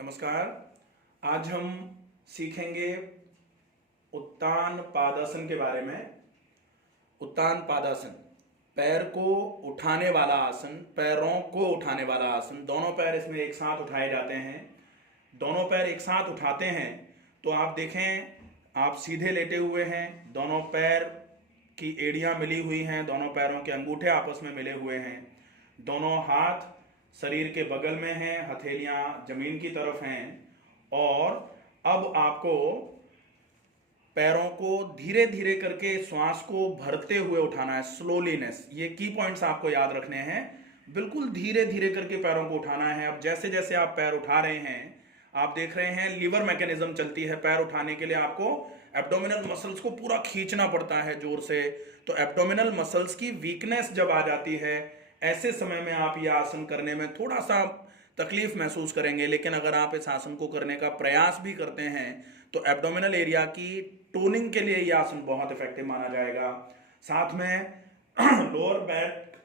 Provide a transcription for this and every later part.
नमस्कार। आज हम सीखेंगे उत्तान पादासन के बारे में। उत्तान पादासन पैर को उठाने वाला आसन, पैरों को उठाने वाला आसन। दोनों पैर इसमें एक साथ उठाए जाते हैं। दोनों पैर एक साथ उठाते हैं तो आप देखें, आप सीधे लेटे हुए हैं, दोनों पैर की एड़ियां मिली हुई हैं, दोनों पैरों के अंगूठे आपस में मिले हुए हैं, दोनों हाथ शरीर के बगल में हैं, हथेलियां जमीन की तरफ हैं। और अब आपको पैरों को धीरे धीरे करके श्वास को भरते हुए उठाना है, स्लोलीनेस। ये की पॉइंट्स आपको याद रखने हैं। बिल्कुल धीरे धीरे करके पैरों को उठाना है। अब जैसे जैसे आप पैर उठा रहे हैं, आप देख रहे हैं लीवर मैकेनिज्म चलती है। पैर उठाने के लिए आपको एब्डोमिनल मसल्स को पूरा खींचना पड़ता है जोर से। तो एब्डोमिनल मसल्स की वीकनेस जब आ जाती है, ऐसे समय में आप यह आसन करने में थोड़ा सा तकलीफ महसूस करेंगे। लेकिन अगर आप इस आसन को करने का प्रयास भी करते हैं तो एब्डोमिनल एरिया की टोनिंग के लिए यह आसन बहुत इफेक्टिव माना जाएगा। साथ में लोअर बैक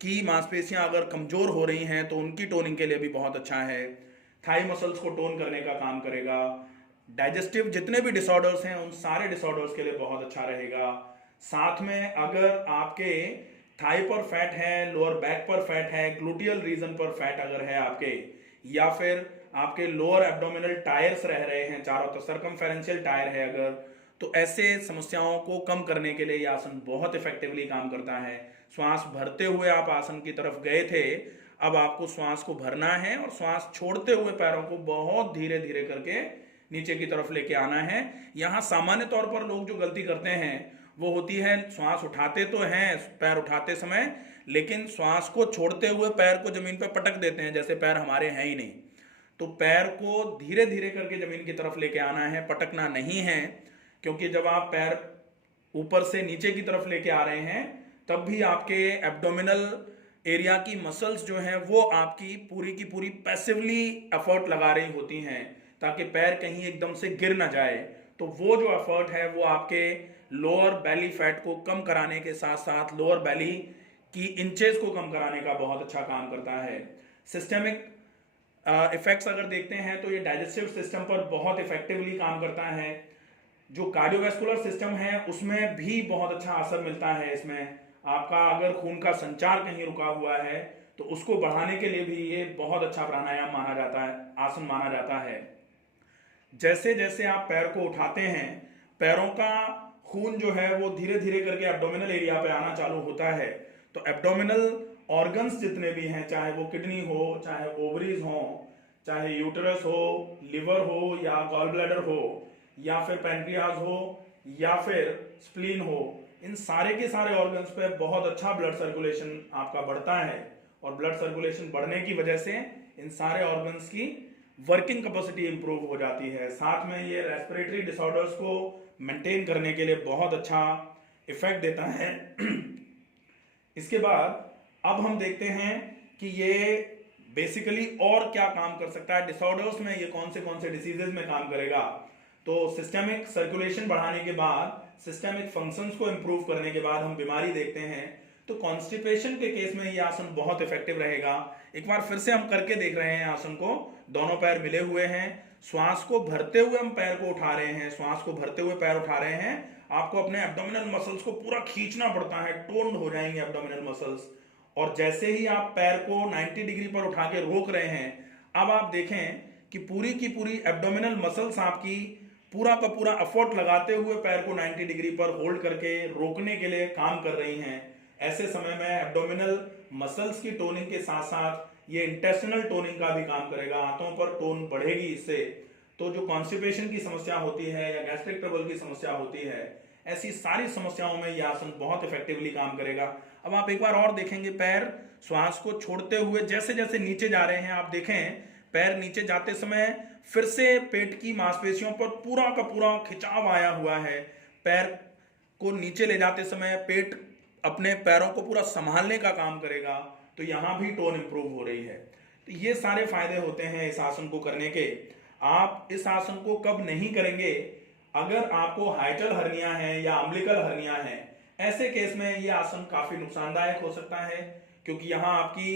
की मांसपेशियां अगर कमजोर हो रही हैं तो उनकी टोनिंग के लिए भी बहुत अच्छा है। थाई मसल्स को टोन करने का काम करेगा। डाइजेस्टिव जितने भी डिसऑर्डर्स हैं उन सारे डिसऑर्डर्स के लिए बहुत अच्छा रहेगा। साथ में अगर आपके थाई पर फैट है, लोअर बैक पर फैट है, ग्लूटियल रीजन पर फैट अगर है आपके, या फिर आपके लोअर एब्डोमिनल टायर्स रह रहे हैं, चारों तरफ सर्कमफेरेंशियल टायर है अगर, तो ऐसे समस्याओं को कम करने के लिए यह आसन बहुत इफेक्टिवली काम करता है। श्वास भरते हुए आप आसन की तरफ गए थे, अब आपको श्वास को भरना है और श्वास छोड़ते हुए पैरों को बहुत धीरे धीरे करके नीचे की तरफ लेके आना है। यहां सामान्य तौर पर लोग जो गलती करते हैं वो होती है, श्वास उठाते तो हैं पैर उठाते समय, लेकिन श्वास को छोड़ते हुए पैर को जमीन पर पटक देते हैं जैसे पैर हमारे हैं ही नहीं। तो पैर को धीरे धीरे करके जमीन की तरफ लेके आना है, पटकना नहीं है। क्योंकि जब आप पैर ऊपर से नीचे की तरफ लेके आ रहे हैं तब भी आपके एब्डोमिनल एरिया की मसल्स जो हैं वो आपकी की पूरी पैसिवली एफर्ट लगा रही होती हैं ताकि पैर कहीं एकदम से गिर ना जाए। तो वो जो एफर्ट है वो आपके लोअर बैली फैट को कम कराने के साथ साथ लोअर बैली की इंचेस को कम कराने का बहुत अच्छा काम करता है। सिस्टमिक इफेक्ट्स अगर देखते हैं तो ये डाइजेस्टिव सिस्टम पर बहुत इफेक्टिवली काम करता है। जो कार्डियोवैस्कुलर सिस्टम है उसमें भी बहुत अच्छा असर मिलता है इसमें। आपका अगर खून का संचार कहीं रुका हुआ है तो उसको बढ़ाने के लिए भी ये बहुत अच्छा प्राणायाम माना जाता है, आसन माना जाता है। जैसे जैसे आप पैर को उठाते हैं, पैरों का खून जो है वो धीरे धीरे करके एब्डोमिनल एरिया पे आना चालू होता है। तो एब्डोमिनल ऑर्गन्स जितने भी हैं, चाहे वो किडनी हो, चाहे ओवरीज हो, चाहे यूटरस हो, लिवर हो या गॉल ब्लैडर हो, या फिर पैंक्रियाज हो, या फिर स्प्लीन हो, इन सारे के सारे ऑर्गन्स पे बहुत अच्छा ब्लड सर्कुलेशन आपका बढ़ता है। और ब्लड सर्कुलेशन बढ़ने की वजह से इन सारे ऑर्गन्स की वर्किंग कैपेसिटी इंप्रूव हो जाती है। साथ में ये रेस्पिरेटरी डिसऑर्डर्स को मेंटेन करने के लिए बहुत अच्छा इफेक्ट देता है। इसके बाद अब हम देखते हैं कि ये बेसिकली और क्या काम कर सकता है, डिसऑर्डर्स में ये कौन से डिसीजेज में काम करेगा। तो सिस्टमिक सर्कुलेशन बढ़ाने के बाद, सिस्टमिक फंक्शंस को इंप्रूव करने के बाद हम बीमारी देखते हैं तो कॉन्स्टिपेशन के केस में ये आसन बहुत इफेक्टिव रहेगा। एक बार फिर से हम करके देख रहे हैं आसन को। दोनों पैर मिले हुए हैं, श्वास को भरते हुए हम पैर को उठा रहे हैं, श्वास को भरते हुए पैर उठा रहे हैं। आपको अपने एब्डोमिनल मसल्स को पूरा खींचना पड़ता है, टोन्ड हो जाएंगे एब्डोमिनल मसल्स। और जैसे ही आप पैर को 90 डिग्री पर उठा के रोक रहे हैं, अब आप देखें कि की पूरी एब्डोमिनल मसल्स आपकी पूरा का पूरा एफर्ट लगाते हुए पैर को 90 डिग्री पर होल्ड करके रोकने के लिए काम कर रही हैं। ऐसे समय में एब्डोमिनल मसल्स की टोनिंग के साथ साथ ये इंटेस्टिनल टोनिंग का भी काम करेगा, हाथों पर टोन बढ़ेगी इससे। तो जो कॉन्स्टिपेशन की समस्या होती है या गैस्ट्रिक ट्रबल की समस्या होती है, ऐसी सारी समस्याओं में यह आसन बहुत इफेक्टिवली काम करेगा। अब आप एक बार और देखेंगे, पैर श्वास को छोड़ते हुए जैसे जैसे नीचे जा रहे हैं, आप देखें पैर नीचे जाते समय फिर से पेट की मांसपेशियों पर पूरा का पूरा खिंचाव आया हुआ है। पैर को नीचे ले जाते समय पेट अपने पैरों को पूरा संभालने का काम करेगा। तो यहां भी टोन इंप्रूव हो रही है। तो ये सारे फायदे होते हैं इस आसन को करने के। आप इस आसन को कब नहीं करेंगे, अगर आपको हाइटल हर्निया है या अम्बिलिकल हर्निया है, ऐसे केस में यह आसन काफी नुकसानदायक हो सकता है। क्योंकि यहां आपकी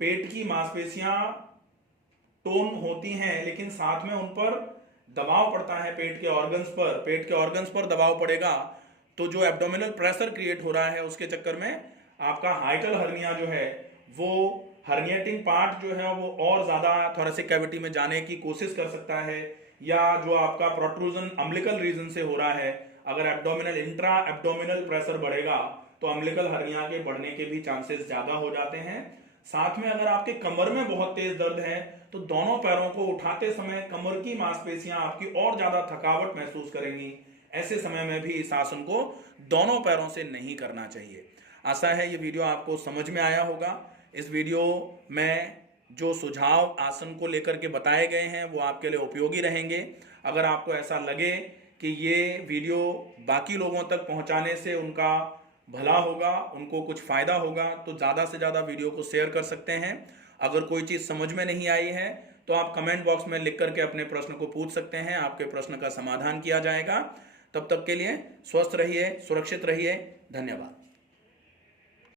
पेट की मांसपेशियां टोन होती हैं, लेकिन साथ में उन पर दबाव पड़ता है पेट के ऑर्गन्स पर, पेट के ऑर्गन्स पर दबाव पड़ेगा तो जो एब्डोमिनल प्रेशर क्रिएट हो रहा है उसके चक्कर में आपका हाइकल हर्निया जो है वो हर्निएटिंग पार्ट जो है वो और ज्यादा थोरेसिक कैविटी में जाने की कोशिश कर सकता है, या जो आपका प्रोट्रूजन अम्बिलिकल रीजन से हो रहा है, अगर एब्डोमिनल इंट्रा एब्डोमिनल प्रेशर बढ़ेगा तो अम्बिलिकल हर्निया के बढ़ने के भी चांसेस ज्यादा हो जाते हैं। साथ में अगर आपके कमर में बहुत तेज दर्द है तो दोनों पैरों को उठाते समय कमर की मांसपेशियां आपकी और ज्यादा थकावट महसूस करेंगी। ऐसे समय में भी इस आसन को दोनों पैरों से नहीं करना चाहिए। आशा है ये वीडियो आपको समझ में आया होगा। इस वीडियो में जो सुझाव आसन को लेकर के बताए गए हैं वो आपके लिए उपयोगी रहेंगे। अगर आपको ऐसा लगे कि ये वीडियो बाकी लोगों तक पहुंचाने से उनका भला होगा, उनको कुछ फायदा होगा, तो ज़्यादा से ज़्यादा वीडियो को शेयर कर सकते हैं। अगर कोई चीज़ समझ में नहीं आई है तो आप कमेंट बॉक्स में लिख करके अपने प्रश्न को पूछ सकते हैं, आपके प्रश्न का समाधान किया जाएगा। तब तक के लिए स्वस्थ रहिए, सुरक्षित रहिए। धन्यवाद।